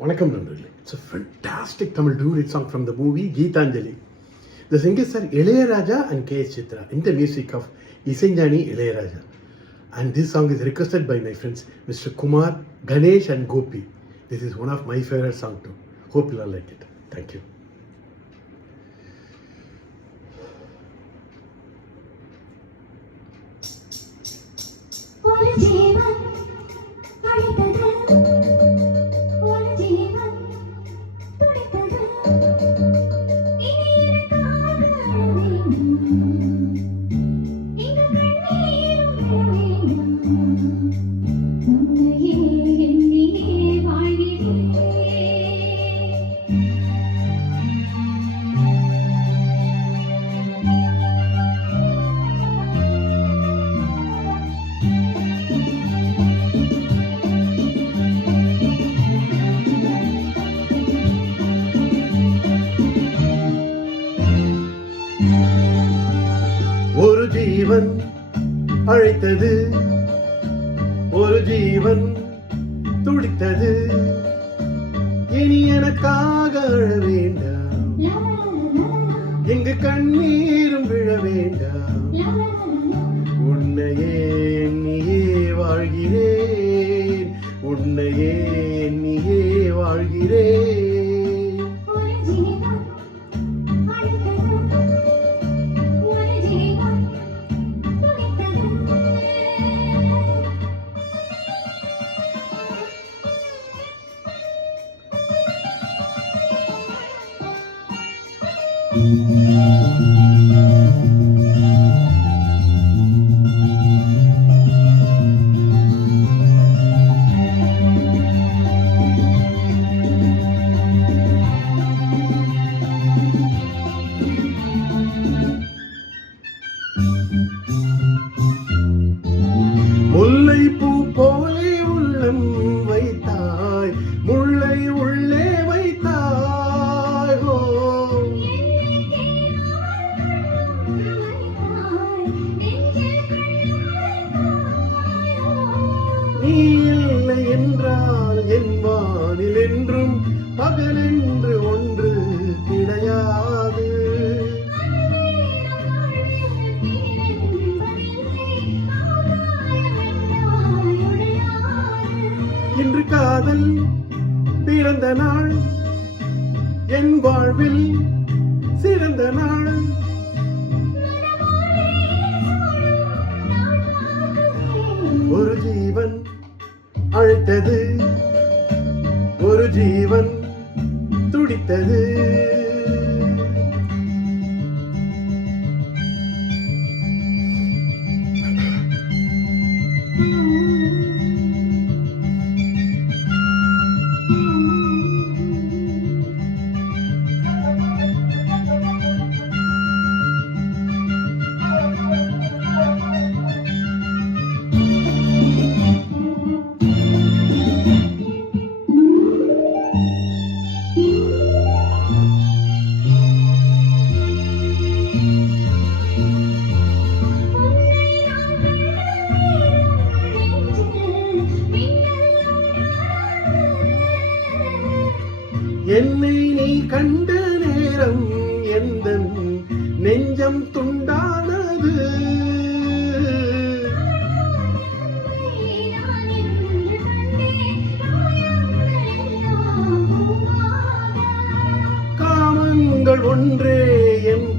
வணக்கம் நண்பர்களே. It's a fantastic Tamil duet song from the movie Geethanjali. The singers are Ilayaraja and K.S. Chitra in the music of Isanjani Ilayaraja. And this song is requested by my friends Mr. Kumar, Ganesh and Gopi. This is one of my favorite songs too. Hope you all like it. Thank you. ஒரு ஜீவன் அழைத்தது, ஒரு ஜீவன் துடித்தது, இனி எனக்காக அழ வேண்டாம், எங்கு கண்ணீரும் விழ வேண்டாம், உன்னையே எண்ணியே வாழ்கிறேன், உன்னையே எண்ணியே வாழ்கிறேன். முல்லை பூ போலே உள்ளம் வைத்தாய், முல்லை உள்ளே வைத்தாய். நீ இல்லை என்றால் என் வானில் என்றும் பகலென்று ஒன்று கிடையாது. இன்று காதல் பிறந்த நாள், என் வாழ்வில் சிறந்த நாள். ஒரு ஜீவன் அழைத்தது, ஒரு ஜீவன் துடித்தது. என்னை நீ கண்ட நேரம் எந்தன் நெஞ்சம் துண்டானது. காமங்கள் ஒன்றே என்